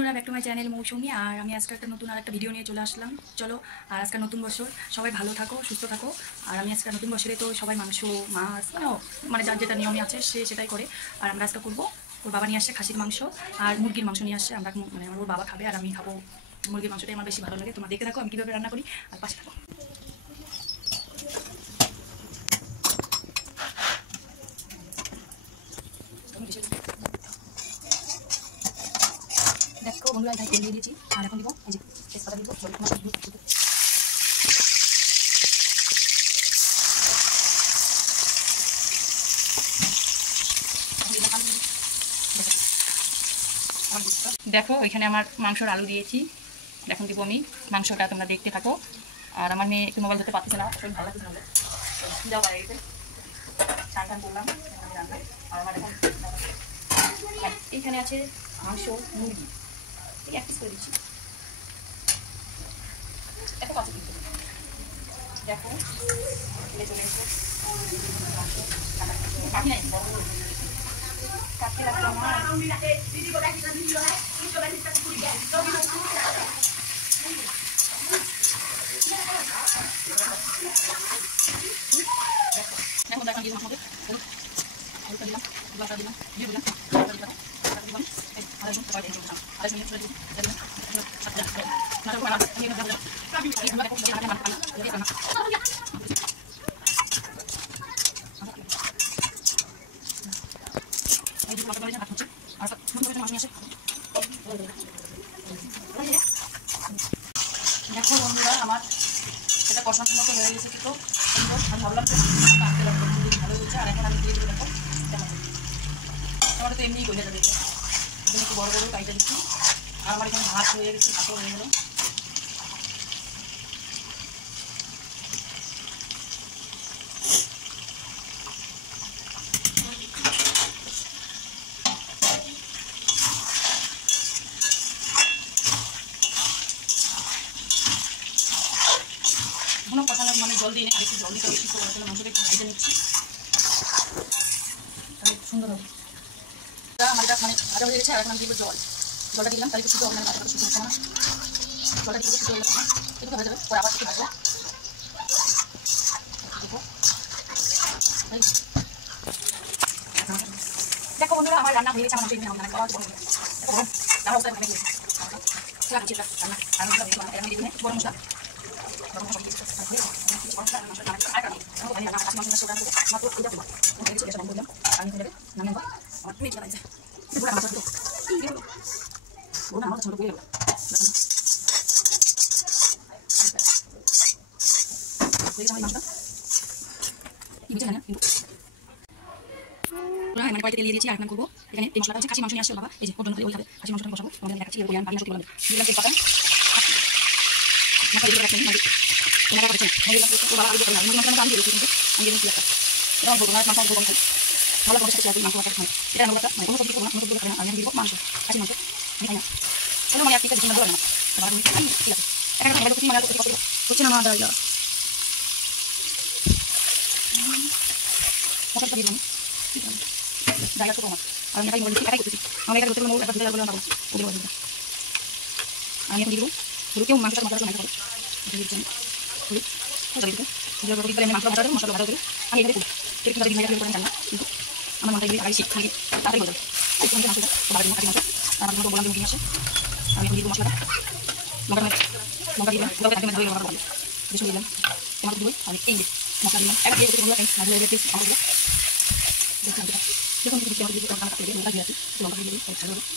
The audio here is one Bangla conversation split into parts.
বন্ধুরা, ব্যাক টু মাই চ্যানেল মৌসুমি। আর আমি আজকে একটা নতুন আরেকটা ভিডিও নিয়ে চলে আসলাম। চলো, আর আজকে নতুন বছর, সবাই ভালো থাকো, সুস্থ থাকো। আর আমি আজকে নতুন বছরে তো সবাই মাংস, মাছ, মানে যার যেটা নিয়মে আছে সে সেটাই করে। আর আমরা আজকে করবো, ওর বাবা নিয়ে আসছে খাসির মাংস আর মুরগির মাংস নিয়ে আসছে। আমরা মানে ওর বাবা খাবে আর আমি খাবো মুরগির মাংসটাই আমার বেশি ভালো লাগে। তোমরা দেখতে থাকো আমি কীভাবে রান্না করি, আর পাশে থাকো। দেখো বন্ধুরা, এখানে তেল দিয়ে দিয়েছি আর এখন দিব এই যে তেজপাতা দিব, মশলা দিব। দেখো ওইখানে আমার মাংসর আলু দিয়েছি, এখন দিব আমি মাংসটা, তোমরা দেখতে থাকো। আর আমার মেয়ে একটু মোবাইল ধরতে পারতেছে না, শরীর ভালো লাগছে না, খিদাও পায়ে গেছে। টান টান করলাম আমি রান্না। আর আমার এখন এইখানে আছে মাংস, মুরগি, এই এক পিস করে দিচ্ছি। এত কাছে কিন্তু দেখো চলে এসে কাটি নাই কাটতে লাগতো আমার। এখন দেখা দিলাম আমাদের হলুদটা দিলাম, গোলাটা দিলাম, দিয়ে দিলাম, দিলাম আড়াইশো টাকা দিয়ে দিলাম, 2.5 মিনিট করে দিলাম। দেখো বন্ধুরা, আমার সেটা কষানোর মতো হয়ে গেছে, কিন্তু আমি ভাবলাম ভালো হয়েছে। আর এখন আমি দিয়ে দেবো, দেখো আমার তো এমনিই গলে যাবে, একটু বড় বড় কাইটা দিচ্ছি। আর আমার এখানে ভাত হয়ে গেছে, ভাতও হয়ে গেল। এখনো কষানো মানে জল দিয়ে আরেকটু জল দিতে বেশি করে মাংসটা একটু ভাইজে নিচ্ছি, তাহলে সুন্দর হবে। আমার এটা মানে ভাজা হয়ে গেছে। আর এখন আমি দিব জল, জলটা দিলাম, তাহলে একটু শুধু আপনার মাথাটা শুধু হচ্ছে না, জলটা দিয়ে শুধু হয়ে যাবে, একটু হয়ে যাবে। পরে আবার একটু ভাজবো। দেখো বন্ধুরা, আমার রান্না হয়ে গেছে। আমার মাংস রান্না অবস্থায় ভেঙে গেছে, গরম মশলা মানে কয়েকটা তেল দিয়ে দিয়েছি। আর এখন করবো এখানে এই মশলাটা হচ্ছে খাসি মাংস নিয়ে আসছে বাবা, এই যে ওর জন্য ওই খাবে খাসি মাংসটা বসাবো। আমাদের দেখাচ্ছি এরকম আমি সত্যি বললাম, দিলাম তেজপাতা, মশলা দিয়ে রাখছেন ওনারা করেছেন ও বাবা আলু দিয়ে আমি মশলা আমি দিয়েছি, কিন্তু আমি দিয়ে দিচ্ছি একটা এটা বলবো না, মাংস বলবো খাই ভালো করে সাথে মাংস একটা খাই। এটা আমার একটা মানে কোনো সবজি করবো না, কোনো সবজি খাবে না। আমি দিব মাংস, খাসি মাংস আমি খাই না, ওগুলো মানে আর ঠিক আছে, ভালো লাগে না। ঠিক আছে একটা ভালো কিছু মানে হচ্ছে না আমার দাঁড়া মশলাটা দিয়ে দিলাম, ঠিক আছে জায়গা ছোটো আমার। আর আমি একাই বলছি, একাই করতেছি আমার এটা করতে একটা দুটো বলে পাবো ওদের বলবো। আমি এখন দিয়ে দেবো হলুদ, কেউ মাংসটা মশলা মাংস করে দিচ্ছেন হলুদ মাংস ভাজা দেবো, মশলা ভাজা দেবো। আমি এখানে একটু ভাজা দিয়ে করে জানি না, কিন্তু আমার মনটা দিয়ে আগে শিখ খালি তাড়াতাড়ি হয়ে যাবে। মাংসটা ভাজা দেবো, খাসি মাংস। আর আমার বললাম মুরগি আসে, আমি এখন দিয়ে দেবো মশলাটা, লঙ্কা দিলাম, ধরে দিলাম বেশি দিলাম তোমাকে দেবো। আমি এই মশলা দিলাম একটা দিয়ে দিচ্ছি, মাঝে হয়ে গেছে আমার দেখুন দিচ্ছি আমার লঙ্কা দিয়ে লঙ্কা দিয়ে আছি, লঙ্কা দিয়ে দিই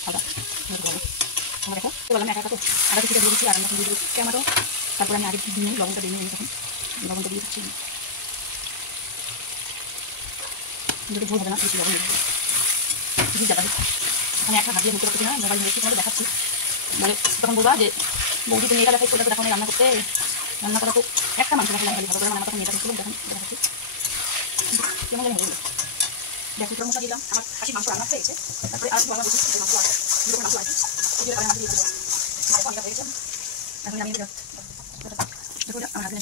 ভাজা আমরা দেখো বললাম একা তো আদা কিছুটা দিয়ে দিচ্ছি। আর আমি দিয়ে দিচ্ছি টমেটো, তারপর আমি আগে দিন লবণটা দিয়ে নিই, তখন লবণটা দিয়ে দিচ্ছি, যদি ঝোল হবে না বেশি লবণ দিয়ে যাবে। আমি একটা হাত দিয়ে ঢুকতে পারছি না, মোবাইল ধরেছি, তোমাদের দেখাচ্ছি। বলে তখন বলবা যে বৌদি তুমি এটা দেখাচ্ছি, ওটা তখন রান্না করতে রান্না করা খুব একটা মাংস মশলা ভালো করে রান্না তখন এটা দেখছিলাম, তখন দেখাচ্ছি কেমন জানি বললো। দেখো মশলা দিলাম, আমার খাসি মাংস রান্না হয়ে গেছে। তারপরে আর মাংস আছে মাংস আছে মাংস আছে এখন আমি দেখো আমার হাতে